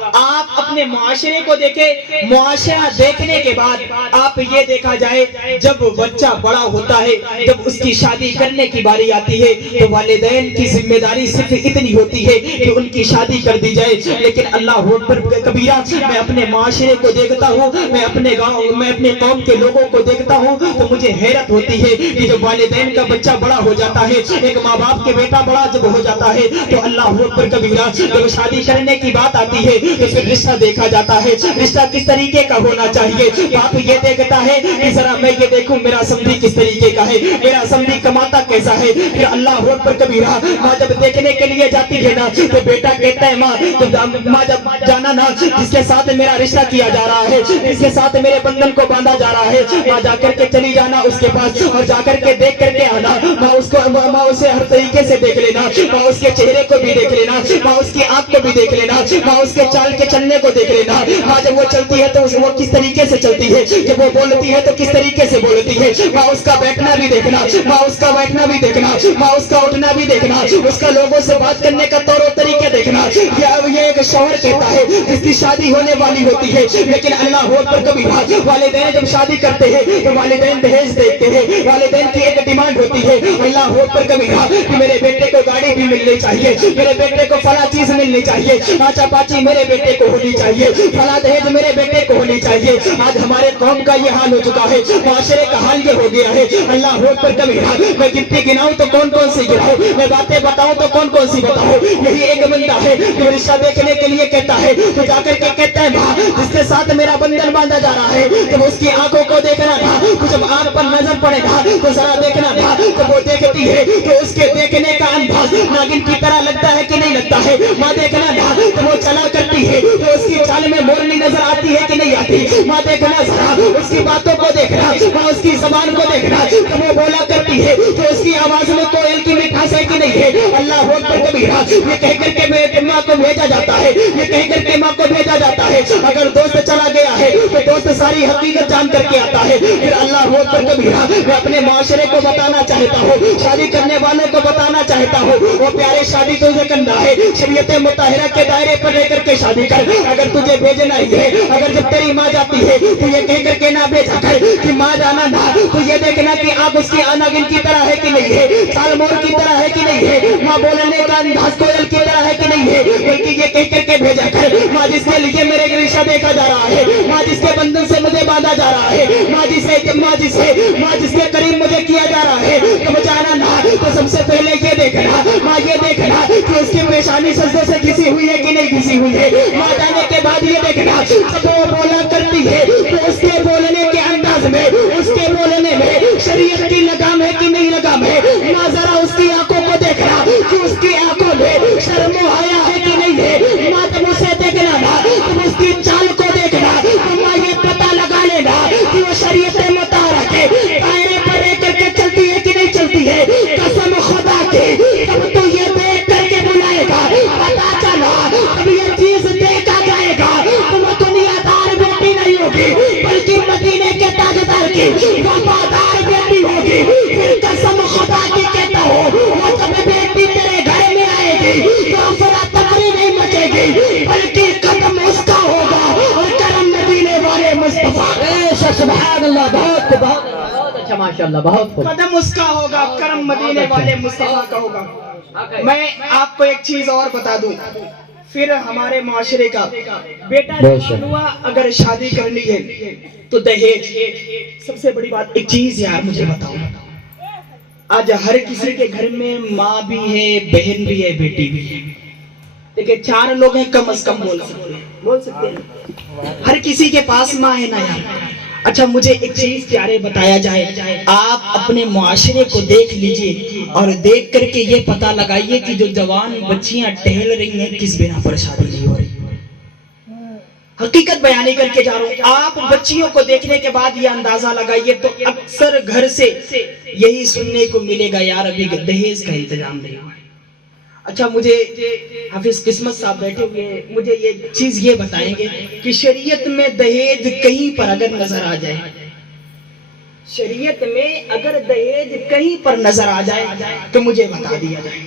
آپ اپنے معاشرے کو دیکھیں، معاشرہ دیکھنے کے بعد آپ یہ دیکھا جائے جب بچہ بڑا ہوتا ہے، جب اس کی شادی کرنے کی باری آتی ہے تو والدین کی ذمہ داری صرف اتنی ہوتی ہے کہ ان کی شادی کر دی جائے. لیکن اللہ اکبر کبیرہ، میں اپنے معاشرے کو دیکھتا ہوں، میں اپنے گاؤں میں اپنے قوم کے لوگوں کو دیکھتا ہوں تو مجھے حیرت ہوتی ہے کہ جب والدین کا بچہ بڑا ہو جاتا ہے، ایک ماں باپ کے بیٹا بڑا جب ہو جاتا ہے تو اللہ اکبر کبیرہ جب شادی کرنے کی بات آتی ہے تو پھر رشتہ دیکھا جاتا ہے. رشتہ کس طریقے کا ہونا چاہیے؟ باپ یہ دیکھتا ہے کہ ذرا میں یہ دیکھوں میرا سمدھی کس طریقے کا ہے، میرا سمدھی کماتا کیسا ہے. پھر اللہ اکبر کبیرہ ماں جب دیکھنے کے لیے جاتی ہے نا تو بیٹا کہتا ہے ماں جب جانا نا جس کے ساتھ میرا رشتہ کیا جا رہا ہے، جس کے ساتھ میرے بندھن کو باندھا جا رہا ہے، ماں جا کر کے چلی جانا اس کے پاس اور جا کر کے دیکھ کر کے آنا. ماں اسے ہر طریقے سے دیکھ لینا، ماں اس کے چہرے کو بھی دیکھ لینا، ماں اس کی آنکھ کو بھی دیکھ لینا، ماں اس کے چال کے چلنے کو دیکھ لینا. ماں جب وہ چلتی ہے تو وہ کس طریقے سے چلتی ہے، جب وہ بولتی ہے تو کس طریقے سے بولتی ہے. ماں اس کا بیٹھنا بھی دیکھنا، ماں اس کا بیٹھنا بھی دیکھنا، ماں اس کا اٹھنا بھی دیکھنا، اس کا لوگوں سے بات کرنے کا طور و طریقے دیکھنا. یہ ایک شوہر کہتا ہے جس کی شادی ہونے والی ہوتی ہے. لیکن اللہ اکبر کبھی والدین جب شادی کرتے ہیں تو والدین دہیج دیکھتے ہیں. والدین کی ایک ڈیمانڈ ہوتی ہے اللہ اکبر کبھی کہ میرے بیٹے کو گاڑی بھی ملنی چاہیے، میرے بیٹے کو فلاں چیز ملنی چاہیے، آچا پاچی میرے بیٹے کو ہونی چاہیے، فلاں دہیج میرے بیٹے کو ہونی چاہیے. آج ہمارے قوم کا یہ حال ہو چکا ہے، معاشرے کا حال یہ ہو گیا ہے. اللہ اکبر کبھی میں گنتی گناؤں تو کون کون سی گناؤں، میں باتیں بتاؤں تو کون کون سی بتاؤں. یہی ایک بندہ ہے جو رشتہ دیکھنے کے لیے کہتا ہے تو جا کر کے کہتا ہے ماں جس کے ساتھ میرا بندھن باندھا جا رہا ہے جب اس کی آنکھوں کو دیکھنا تھا تو جب آنکھ پر نظر پڑے گا تو ذرا دیکھنا تھا. جب وہ دیکھتی ہے تو اس کے دیکھنے کا انداز ناگن کی طرح لگتا ہے کہ نہیں لگتا ہے. ماں دیکھنا تھا تو وہ چلا کرتی ہے تو اس کی چال میں مورنی نظر آتی ہے کہ نہیں آتی. ماں دیکھنا ذرا اس کی باتوں کو دیکھنا، ماں اس کی زبان کو دیکھنا، جب وہ بولا کرتی ہے تو اس کی آواز میں کوئل کی مٹھاس ہے کہ نہیں ہے. اللہ اکبر کبیرہ یہ کہہ کر کے ماں کو بھیجا جاتا ہے، یہ کہہ کر کے ماں کو بھیجا جاتا ہے. اگر دوست چلا گیا ہے تو دوست ساری حقیقت جان کر کے آتا ہے. پھر اللہ اکبر کبیرہ میں اپنے معاشرے کو بتانا چاہتا ہوں، شادی کرنے والوں کو بتانا چاہتا ہوں، وہ پیارے شادی تجھے کرنا ہے شریعت مطہرہ کے دائرے پر رہ کر کے شادی کر. اگر تجھے بھیجنا ہی ہے، اگر جب تیری ماں جاتی ہے تو یہ کہہ کر کے نہ بھیجا کر کہ ماں جانا نہ، تو یہ دیکھنا کہ آپ اس کی آناگن کی طرح ہے کہ نہیں ہے، سال مور کی طرح ہے کہ نہیں ہے، ماں بولنے کا انداز کوئل کی طرح ہے کہ نہیں ہے. بلکہ یہ کہہ کر کے بھیجا کر ماں جس کے لیے میرے رشتہ دیکھا جا رہا ہے، ماں جس کے بندھن سے مجھے باندھا جا رہا ہے، ماں جس کے قریب مجھے کیا جا رہا ہے تو جانا نہ تو سب سے پہلے یہ دیکھنا، ماں یہ دیکھنا کہ اس کی پیشانی سجدے سے گھسی ہوئی ہے کہ نہیں گھسی ہوئی ہے. ماں جانے کے بعد یہ دیکھنا جب وہ بولا کرتی ہے تو اس کے بولنے کے انداز میں، اس کے بولنے میں شریعت کی لگام ہے کہ نہیں لگام ہے. ماں ذرا اس کی آنکھوں کو دیکھنا کہ اس کی آنکھوں میں شرم و حیا ہے کہ نہیں ہے. ماں تم اسے دیکھنا نا، تم اس کی چال کو دیکھنا تو ماں یہ پتہ لگا لینا کہ وہ شریعت مطہرہ کے دائرے پر رہ کر کے چلتی ہے کہ نہیں چلتی ہے. قسم خدا کی تب تو یہ دیکھ کر کے بلائے گا، پتا چلا تب یہ چیز دیکھا جائے گا. تم دنیا دار بیٹی نہیں ہوگی بلکہ مدینے کے تاجدار کی وفادار بیٹی ہوگی. پھر قسم خدا کی کہتا ہوں وہ جب بیٹی تیرے گھر میں آئے گی تو افراتفری نہیں مچے گی بلکہ قدم اس کا ہوگا اور کرم مدینے والے مصطفیٰ. سبحان اللہ، بہت اچھا، ماشاءاللہ، بہت خوب. قدم اس کا ہوگا، کرم مدینے والے مصطفیٰ کا ہوگا. میں آپ کو ایک چیز اور بتا دوں، پھر ہمارے معاشرے کا بیٹا جوان ہوا اگر شادی کرنی ہے تو دہیج. سب سے بڑی بات ایک چیز یار مجھے بتاؤ، آج ہر کسی کے گھر میں ماں بھی ہے، بہن بھی ہے، بیٹی بھی ہے. دیکھیں 4 لوگ ہیں کم از کم بول سکتے ہیں. ہر کسی کے پاس ماں ہے نا یار. اچھا مجھے ایک چیز پیارے بتایا جائے، آپ اپنے معاشرے کو دیکھ لیجئے اور دیکھ کر کے یہ پتہ لگائیے کہ جو جوان بچیاں ٹہل رہی ہیں کس بنا پر شادی نہیں ہو رہی. حقیقت بیانی کر کے جا رہا ہوں. آپ بچیوں کو دیکھنے کے بعد یہ اندازہ لگائیے تو اکثر گھر سے یہی سننے کو ملے گا یار ابھی دہیج کا انتظام نہیں ہوا ہے. اچھا مجھے حافظ قسمت صاحب بیٹھے ہوئے مجھے یہ چیز یہ بتائیں گے کہ شریعت میں دہیج کہیں پر اگر نظر آ جائے، شریعت میں اگر دہیج کہیں پر نظر آ جائے تو مجھے بتا دیا جائے.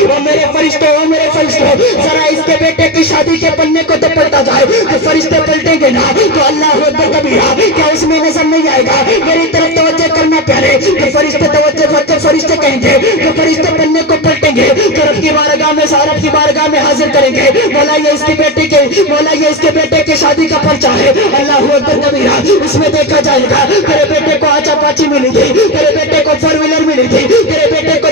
وہ میرے فرشتوں ذرا اس کے بیٹے کی شادی کے پنے کو تو پلٹا جائے تو فرشتے پلٹیں گے نا تو اللہ اکبر کبیرہ کیا اس میں نظر نہیں آئے گا؟ میری طرف توجہ کرنا پیارے کہ فرشتے توجہ کرتے فرشتے کہیں گے کہ فرشتے پنے کو پلٹیں گے تو رب کی بارگاہ میں سارت کی بارگاہ میں حاضر کریں گے مولا یہ اس کے بیٹے کی شادی کا پرچہ ہے اللہ اکبر کبیرہ اس میں دیکھا جائے گا تیرے بیٹے کو آچا پاچی ملی تھی تیرے بیٹے کو فور ویلر ملی تھی تیرے بیٹے کو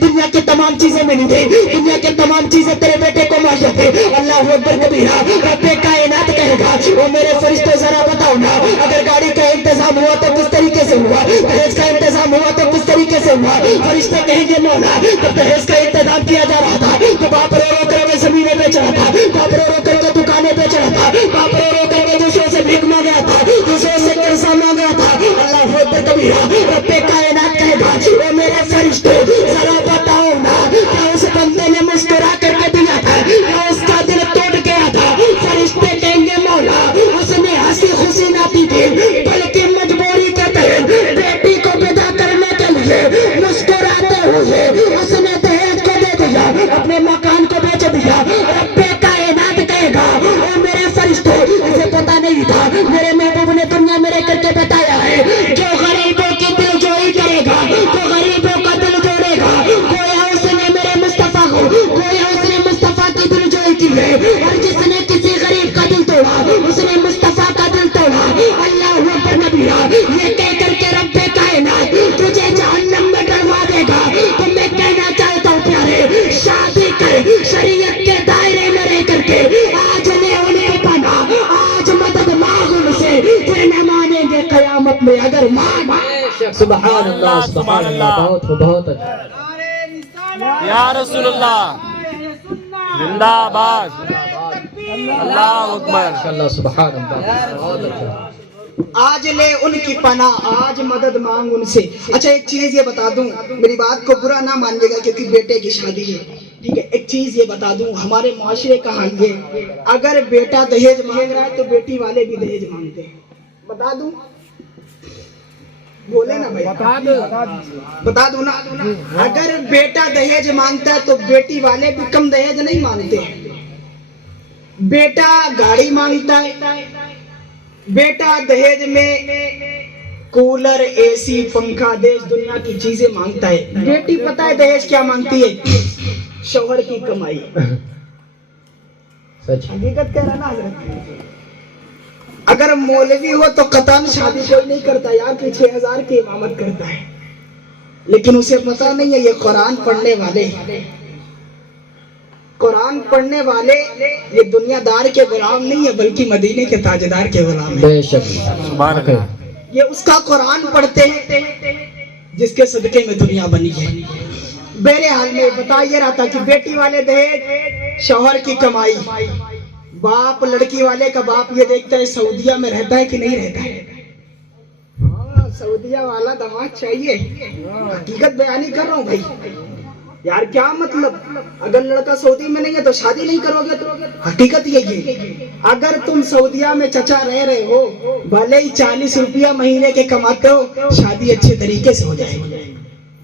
دنیا کی تمام چیزیں ملی تھی دنیا کی تمام چیزیں تیرے بیٹے کو مہیا تھی اللہ اکبر کبیرہ رب کائنات کہے گا وہ میرے فرشتوں ذرا بتاؤ نا اگر گاڑی کا انتظام ہوا تو کس طریقے سے ہوا دہیج کا انتظام ہوا تو کس طریقے سے ہوا فرشتے کہیں گے مولا جب دہیج کا انتظام کیا جا رہا تھا تو باپ رو رو کر کے زمینیں بیچ رہا تھا باپ رو رو کر کے دکانیں بیچ رہا تھا باپ رو رو کر کے دوسروں سے بھیک مانگا تھا دوسروں سے قرضہ مانگا تھا اللہ اکبر کبیرہ رب کائنات کہے گا وہ میرے فرشتے ذرا بتاؤ نا کیا اس بندے نے مسکرا کر کے دیا تھا یا اس کا دل ٹوٹ گیا تھا فرشتے کہیں گے مولا اس نے ہنسی خوشی نہ دی تھی بلکہ مجبوری کے تحت بیٹی کو ودا کرنے کے لیے مسکراتے ہوئے اس نے دہیج کو دے دیا اپنے مکان کو بیچ دیا رب کائنات کہے گا او میرے فرشتوں اسے پتا نہیں تھا میرے محبوب نے دنیا میں رہ کر کے بتایا ہے جو غریبوں کی دل جوئی کرے گا جو غریبوں کا دل جوڑے گا گویا اس نے میرے مصطفیٰ کی دل جوئی کی ہے اور جس نے کسی غریب کا دل توڑا اس نے مصطفیٰ کا دل توڑا اللہ اکبر نبیہ یہ کہہ کر کے رب کائنات تجھے جہنم میں ڈلوا دے گا تو میں کہنا چاہتا ہوں پیارے شادی کر شریعت کے دائرے میں رہ کر کے آج لے انہیں پناہ آج مدد مانگ ان سے پھر نہ مانیں گے قیامت میں اگر مان سبحان اللہ بہت یا رسول اللہ زندہ آباد اللہ اکبر اللہ سبحان اللہ آج لے ان کی پناہ آج مدد مانگ ان سے. اچھا ایک چیز یہ بتا دوں میری بات کو برا نہ مانیے گا کیونکہ بیٹے کی شادی ہے ٹھیک ہے. ایک چیز یہ بتا دوں ہمارے معاشرے کا حال یہ اگر بیٹا دہیج مانگ رہا ہے تو بیٹی والے بھی دہیج مانگتے ہیں. بتا دوں بولے نا بھائی بتا دوں نا اگر بیٹا دہیج مانگتا ہے تو بیٹی والے بھی کم دہیج نہیں مانگتے ہیں. بیٹا گاڑی مانگتا ہے بیٹا دہیج میں کولر اے سی پنکھا دیش دنیا کی چیزیں مانگتا ہے. بیٹی پتہ ہے دہیج کیا مانگتی ہے شوہر کی کمائی. حقیقت کہہ رہا نا حضرت. اگر مولوی ہو تو قطعاً شادی کوئی نہیں کرتا یار کہ 6000 کی امامت کرتا ہے لیکن اسے پتہ نہیں ہے یہ قرآن پڑھنے والے یہ دنیا دار کے غلام نہیں ہے بلکہ مدینے کے تاجدار کے غلام ہیں. بے شک یہ اس کا قرآن پڑھتے ہیں جس کے صدقے میں دنیا بنی ہے. بہرحال میں بتا یہ رہا تھا کہ بیٹی والے دہیج شوہر کی کمائی. باپ لڑکی والے کا باپ یہ دیکھتا ہے سعودیہ میں رہتا ہے کہ نہیں رہتا ہے. سعودیہ والا داماد چاہیے. حقیقت بیانی کر رہا ہوں بھائی یار کیا مطلب اگر لڑکا سعودی میں نہیں ہے تو شادی نہیں کرو گے تو حقیقت یہی ہے. اگر تم سعودیہ میں چچا رہ رہے ہو بھلے ہی 40 روپیہ مہینے کے کماتے ہو شادی اچھے طریقے سے ہو جائے.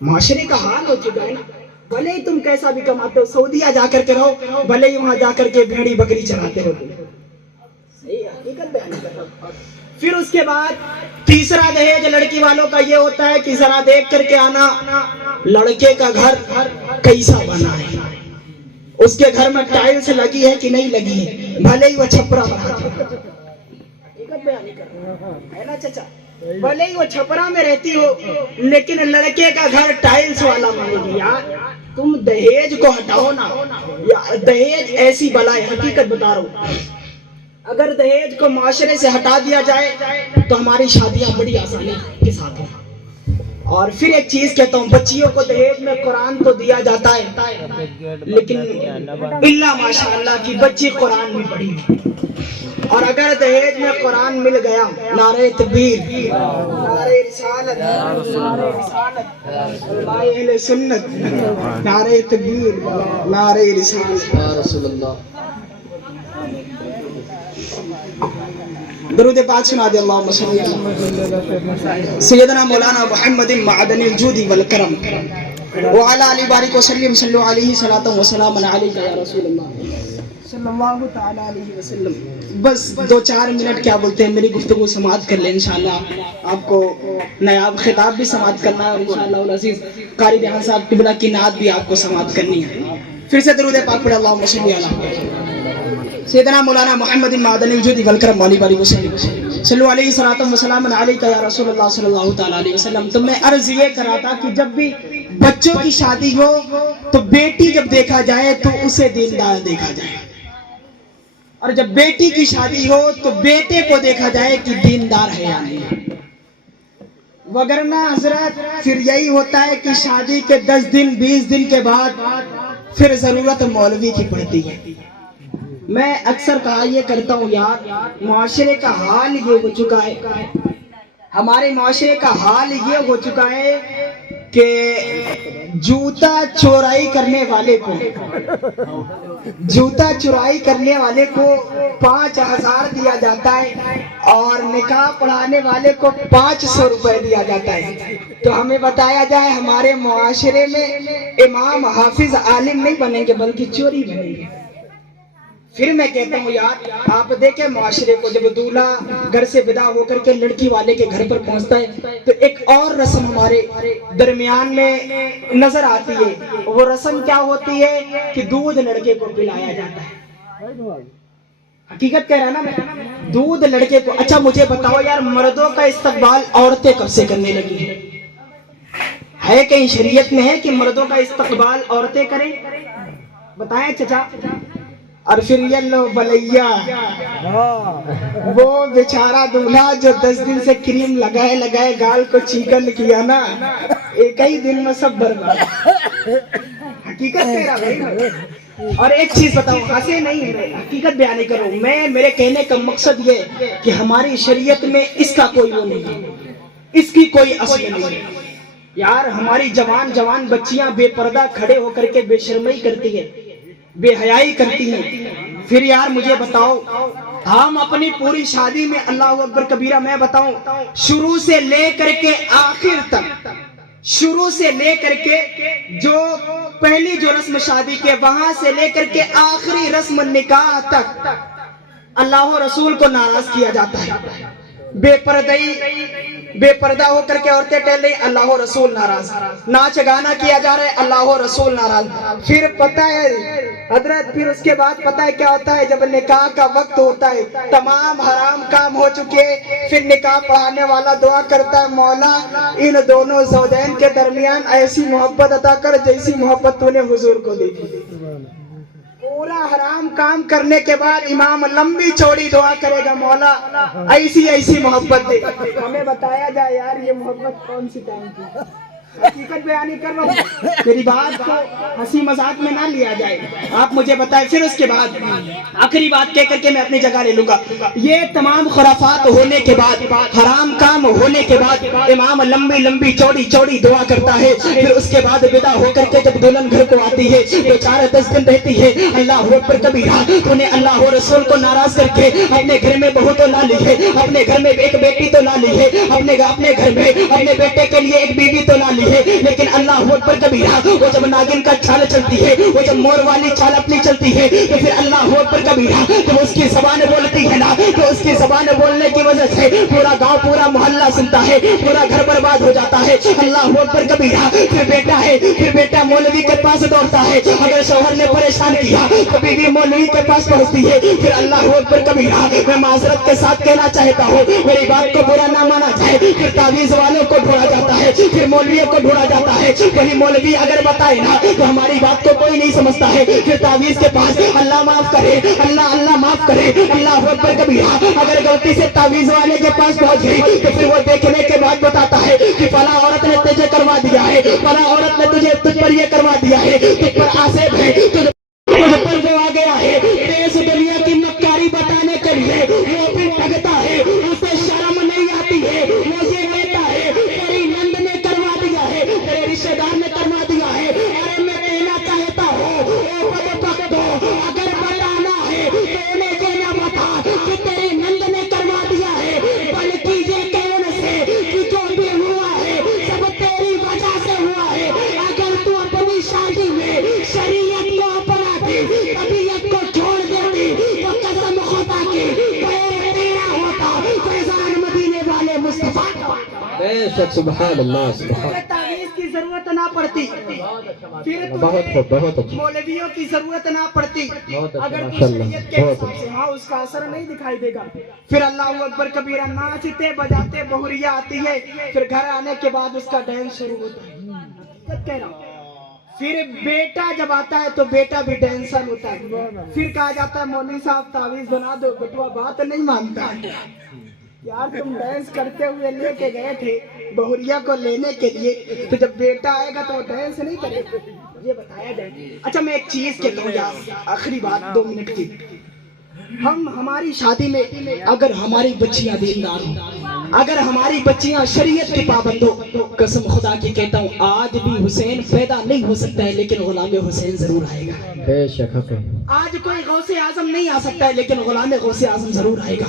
معاشرے کا حال ہو چکا ہے نا. بھلے ہی تم کیسا بھی کماتے ہو سعودیہ جا کر کے رہو بھلے ہی وہاں جا کر کے بھیڑی بکری چراتے ہو. صحیح حقیقت بیان کر رہا ہوں. پھر اس کے بعد تیسرا دہیج لڑکی والوں کا یہ ہوتا ہے کہ ذرا دیکھ کر کے آنا لڑکے کا گھر کیسا بنا ہے اس کے گھر میں ٹائلز لگی ہے کہ نہیں لگی ہے بھلے ہی وہ چھپرا بنا ہے نا چچا بھلے ہی وہ چھپرا میں رہتی ہو لیکن لڑکے کا گھر ٹائلز والا مانگے گی. یار تم دہیج کو ہٹاؤ نا. دہیج ایسی بلا ہے حقیقت بتا رہا ہوں. اگر دہیج کو معاشرے سے ہٹا دیا جائے تو ہماری شادیاں بڑی آسانی کے ساتھ ہیں. اور پھر ایک چیز کہتا ہوں بچیوں کو دہیج میں قرآن تو دیا جاتا ہے لیکن اللہ ماشاءاللہ کی بچی قرآن میں پڑھی اور اگر دہیج میں قرآن مل گیا نعرہ تکبیر نعرہ رسالت علماء اہل سنت نعرہ تکبیر نعرہ رسالت یا رسول اللہ. درود پاک سنا دے اللہم صلی اللہ سیدنا مولانا محمد معدن الجود والکرم وعلی آلہ بارک وسلم صلو علیہ صلاۃ و سلام علیک یا رسول اللہ صلی اللہ تعالی علیہ وسلم. بس 2-4 منٹ کیا بولتے ہیں میری گفتگو سماعت کر لیں. انشاءاللہ آپ کو نایاب خطاب بھی سماعت کرنا ہے اور انشاءاللہ العزیز قاری ریحان صاحب قبلہ کی نعت بھی آپ کو سماعت کرنی ہے. پھر سے درود پاک پڑھ اللہم صلی علی سیدنا مولانا محمد معدن الوجود والکرم والی باری وسلم صلو علیہ صلاۃ و سلام علیک یا رسول اللہ صلی اللہ تعالی علیہ وسلم. تو میں عرض یہ کرا تھا کہ جب بھی بچوں کی شادی ہو تو بیٹی جب دیکھا جائے تو اسے دیندار دیکھا جائے, اور جب بیٹی کی شادی ہو تو بیٹے کو دیکھا جائے کہ دیندار ہے یا نہیں. وگرنہ حضرت پھر یہی ہوتا ہے کہ شادی کے 10 دن 20 دن کے بعد پھر ضرورت مولوی کی پڑتی ہے. میں اکثر کہا یہ کرتا ہوں یار, معاشرے کا حال یہ ہو چکا ہے, ہمارے معاشرے کا حال یہ ہو چکا ہے کہ جوتا چورائی کرنے والے کو 5,000 دیا جاتا ہے اور نکاح پڑھانے والے کو 500 روپے دیا جاتا ہے. تو ہمیں بتایا جائے ہمارے معاشرے میں امام حافظ عالم نہیں بنیں گے بلکہ چوری بنیں گے. پھر میں کہتا ہوں یار آپ دیکھیں معاشرے کو, جب دولہا گھر سے ودا ہو کر کے لڑکی والے کے گھر پر پہنچتا ہے تو ایک اور رسم ہمارے درمیان میں نظر آتی ہے. وہ رسم کیا ہوتی ہے کہ دودھ لڑکے کو پلایا جاتا ہے. حقیقت کہہ رہا نا میں, دودھ لڑکے کو. اچھا مجھے بتاؤ یار, مردوں کا استقبال عورتیں کب سے کرنے لگی ہیں؟ ہے کہیں شریعت میں ہے کہ مردوں کا استقبال عورتیں کریں؟ بتائیں چچا. اور پھر یہ لو بلیا, وہ بیچارہ دولہا جو 10 دن سے کریم لگائے گال کو چیکن کیا نا, ایک ہی دن میں سب برباد. حقیقت کہہ رہا بھائی. اور ایک چیز بتاؤ, ہنسے نہیں, حقیقت بیان کرو. میرے کہنے کا مقصد یہ کہ ہماری شریعت میں اس کا کوئی وہ نہیں ہے, اس کی کوئی اصل نہیں ہے. یار ہماری جوان بچیاں بے پردہ کھڑے ہو کر کے بے شرمائی کرتی ہے, بے حیائی کرتی ہیں. پھر یار مجھے بتاؤ, ہم اپنی پوری شادی میں اللہ اکبر کبیرہ میں بتاؤں شروع سے لے کر کے آخر تک, شروع سے لے کر کے جو پہلی جو رسم شادی کے وہاں سے لے کر کے آخری رسم نکاح تک اللہ رسول کو ناراض کیا جاتا ہے. بے پردہ ہو کر کے عورتیں ٹہل رہی, اللہ و رسول ناراض. ناچ گانا کیا جا رہا ہے, اللہ و رسول ناراض. پھر پتہ ہے حضرت, پھر اس کے بعد پتہ ہے کیا ہوتا ہے, جب نکاح کا وقت ہوتا ہے تمام حرام کام ہو چکے, پھر نکاح پڑھانے والا دعا کرتا ہے مولا ان دونوں زوجین کے درمیان ایسی محبت عطا کر جیسی محبت تو نے حضور کو دی تھی. پورا حرام کام کرنے کے بعد امام لمبی چوڑی دعا کرے گا مولا ایسی محبت دے. ہمیں بتایا جائے یار یہ محبت کون سی ٹائم کی. حقیقت بیانی کر رہا ہوں, میری بات کو ہنسی مذاق میں نہ لیا جائے. آپ مجھے بتائیں. پھر اس کے بعد آخری بات کہہ کر کے میں اپنی جگہ لے لوں گا. یہ تمام خرافات ہونے کے بعد, حرام کام ہونے کے بعد امام لمبی چوڑی دعا کرتا ہے. پھر اس کے بعد ودا ہو کر کے جب دلہن گھر کو آتی ہے تو 4-10 دن رہتی ہے. اللہ اکبر کبیرہ, تو نے اللہ و رسول کو ناراض کر کے اپنے گھر میں بہو تو لا لی ہے, اپنے گھر میں ایک بیٹی تو لا لی ہے, اپنے گھر میں اپنے بیٹے کے لیے ایک بیوی تو لا لی ہے. لیکن اللہ اکبر کبیرہ, وہ جب ناگن کا چال چلتی ہے, وہ جب مور والی چال اپنی چلتی ہے تو پھر اللہ اکبر کبیرہ جب اس کی زبان بولتی ہے نا, تو اس کی زبان بولنے کی وجہ سے پورا گاؤں پورا محلہ سنتا ہے, پورا گھر برباد ہو جاتا ہے. اللہ اکبر کبیرہ. پھر بیٹا مولوی کے پاس دوڑتا ہے, اگر شوہر نے پریشان کیا تو بیوی مولوی کے پاس پہنچتی ہے. پھر اللہ اکبر کبیرہ, میں معذرت کے ساتھ کہنا چاہتا ہوں, میری بات کو برا نہ مانا جائے, پھر تعویذ والوں کو ڈھونڈا جاتا ہے, پھر مولویوں کو ڈھونڈا جاتا ہے. وہی مولوی اگر بتائے نا تو ہماری بات کو کوئی نہیں سمجھتا ہے. پھر تعویذ کے پاس اللہ معاف کرے, اللہ معاف کرے, اللہ اکبر کبیرہ. اگر غلطی سے تعویذ والے کے پاس پہنچ گئی تو پھر وہ دیکھنے کے بعد بتاتا ہے کہ فلاں عورت نے تجھے کروا دیا ہے, فلاں عورت نے تجھ پر یہ کروا دیا ہے, تجھ پر آصف ہے, تجھ پر وہ آ گیا ہے. دیش دنیا کی مکاری بتانے کے لیے وہ بھی ٹھگتا ہے, اسے شرم نہیں آتی ہے. وہ یہ کہتا ہے تیری نند نے کروا دیا ہے, تیرے رشتے دار نے کروا دیا ہے. ارے میں کہنا چاہتا ہوں اے بدبخت ہو, اگر بتانا ہے تو انہیں یہ نہ بتا کہ تیری نند نے کروا دیا ہے, بلکہ یہ کہنے سے کہ جو بھی ہوا ہے سب تیری وجہ سے ہوا ہے. اگر تو شک سبحان اللہ سبحان تجھے تعویذ کی ضرورت نہ پڑتی، پھر بہت تجھے خوب بہت اچھا مولویوں کی ضرورت نہ پڑتی، بہت اچھا اگر تو ماشاء اللہ شریعت کے بہت حساب سے ہاں اس کا اثر نہیں دکھائی دے گا۔ پھر اللہ اکبر کبیرہ ناچتے بجاتے بہریہ آتی ہے، پھر گھر آنے کے بعد اس کا ڈانس شروع ہوتا ہے۔ سچ کہہ رہا ہوں۔ پھر بیٹا جب آتا ہے تو بیٹا بھی ڈینسر ہوتا ہے، پھر کہا جاتا ہے مولوی صاحب تعویذ بنا دو، بٹوا بات نہیں مانتا ہے۔ یار تم ڈانس کرتے ہوئے لے کے گئے تھے بہریہ کو لینے کے لیے، تو جب بیٹا آئے گا تو وہ ڈانس نہیں کرے گا، یہ بتایا جائے۔ اچھا میں ایک چیز کہتا ہوں یار، آخری بات 2 منٹ کی، ہماری شادی میں اگر ہماری بچیاں دیندار ہوں، اگر ہماری بچیاں شریعت کی پابند ہو، قسم خدا کی کہتا ہوں آج بھی حسین پیدا نہیں ہو سکتا ہے لیکن غلام حسین ضرور آئے گا۔ بے شک حق ہے۔ آج کوئی غوث اعظم نہیں آ سکتا ہے لیکن غلام غوث اعظم ضرور آئے گا۔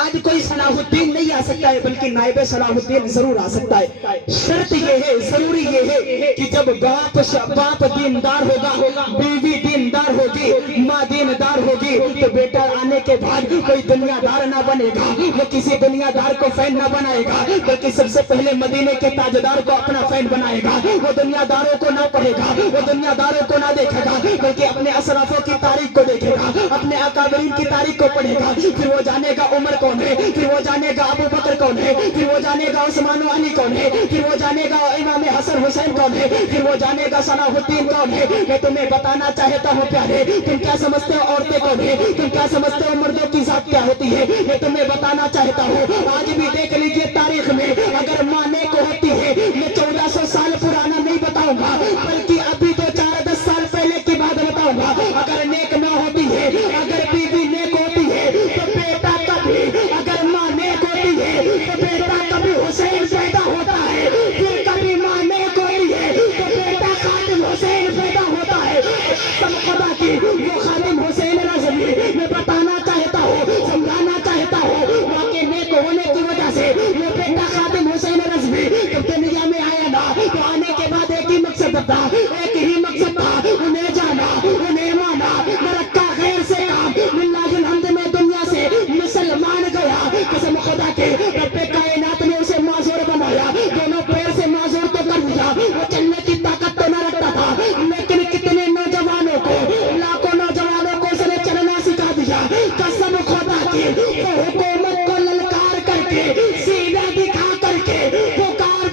آج کوئی صلاح الدین نہیں آ سکتا ہے بلکہ نائب صلاح الدین ضرور آ سکتا ہے۔ شرط یہ ہے، ضروری یہ ہے کہ جب باپ دیندار ہوگا، بیوی دیندار ہوگی، ماں دیندار ہوگی، تو بیٹا آنے کے بعد کوئی دنیا دار نہ بنے گا، وہ کسی دنیا دار کو فین نہ بنائے گا بلکہ سب سے پہلے مدینے کے تاجدار کو اپنا فین بنائے گا۔ وہ دنیا داروں کو نہ پڑھے گا، وہ دنیا داروں کو نہ دیکھے گا بلکہ اپنے اسرافوں کی تاریخ کو دیکھے گا، اپنے اکابرین کی تاریخ کو پڑھے گا۔ پھر وہ جانے گا عمر کون ہے، پھر وہ جانے گا ابو بکر کون ہے، پھر وہ جانے گا عثمان و علی کون ہے، پھر وہ جانے گا امام حسن حسین کون ہے، پھر وہ جانے گا صلاح الدین کون ہے۔ میں تمہیں بتانا چاہتا ہوں پیارے، تم کیا سمجھتے ہو عورتیں کون ہے، تم کیا سمجھتے ہو مردوں کی ذات کیا ہوتی ہے؟ میں تمہیں بتانا چاہتا ہوں آج بھی دیکھ لیجئے تاریخ میں اگر ماں نیک ہوتی ہے، میں 1400 سال پرانا نہیں بتاؤں گا بلکہ ابھی تو 4-10 سال پہلے کی بات بتاؤں گا۔ اگر نیک ماں ہوتی ہے، اگر بیوی نیک ہوتی ہے تو بیٹا کبھی، اگر ماں نیک ہوتی ہے تو بیٹا کبھی حسین پیدا ہوتا ہے، پھر کبھی ماں نیک ہوتی ہے تو بیٹا خادم حسین پیدا ہوتا ہے۔ قسم خدا کی وہ خادم حسین رضوی میں بتانا چاہتا ہوں، سمجھانا چاہتا ہوں، واقعی نیک ہونے کی وجہ سے وہ بیٹا خادم حسین رضوی جب دنیا میں آیا نا تو آنے کے بعد ایک ہی مقصد تھا، ایک ہی مقصد تھا، انہیں جانا، انہیں مانا، نہ رکھا غیر سے کام۔ للہ الحمد میں دنیا سے مسلمان گیا، قسم خدا کے رب کائنات نے اسے معذور بنایا، دونوں پیر سے معذور تو کر دیا، وہ چلنے کی طاقت تو نہ رکھتا تھا لیکن کتنے نوجوانوں کو، لاکھوں نوجوانوں کو اس نے چلنا سکھا دیا۔ قسم خدا کی وہ حکومت کو للکار کر کے، سیدھا دکھا کر کے، پکار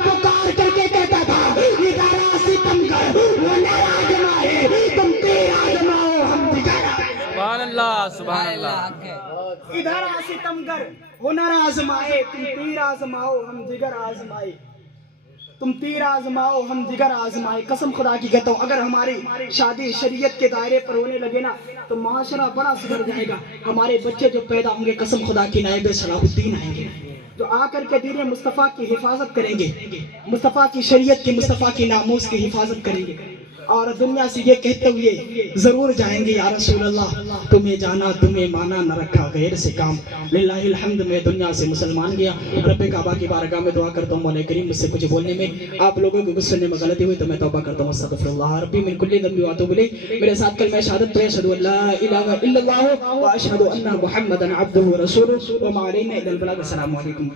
کر کے کہتا تھا ادارہ ستم گر ہنر آزمائے، تم تیر آزماؤ ہم دیگر۔ سبحان اللہ سبحان اللہ۔ ادھر ستم گر ہنر آزمائے، تم تیر آزماؤ ہم دیگر آزمائے، تم تیر آزماؤ ہم دیگر آزمائے۔ قسم خدا کی کہتا ہوں اگر ہماری شادی شریعت کے دائرے پر ہونے لگے نا تو معاشرہ بڑا سدھر جائے گا۔ ہمارے بچے جو پیدا ہوں گے قسم خدا کی نائب صلاح الدین آئیں گے جو آ کر کے دین مصطفیٰ کی حفاظت کریں گے، مصطفیٰ کی شریعت کی، مصطفیٰ کی ناموس کی حفاظت کریں گے اور دنیا سے یہ کہتے ہوئے ضرور جائیں گے یا رسول اللہ تمہیں جانا تمہیں مانا نہ رکھا غیر سے کام۔ للہ الحمد میں دنیا سے مسلمان گیا۔ رب کعبہ کی بارگاہ میں دعا کرتا ہوں مولا کریم مجھ سے کچھ بولنے میں آپ لوگوں کو کچھ سننے میں غلطی ہوئی تو میں توبہ کرتا ہوں، استغفر اللہ ربی من کل ذنب واتوب الیہ۔ میرے ساتھ کلمہ شہادت پڑھیں، اشہد ان لا الہ الا اللہ واشہد ان محمدا عبدہ ورسولہ وما علینا الا البلاغ۔ السلام علیکم۔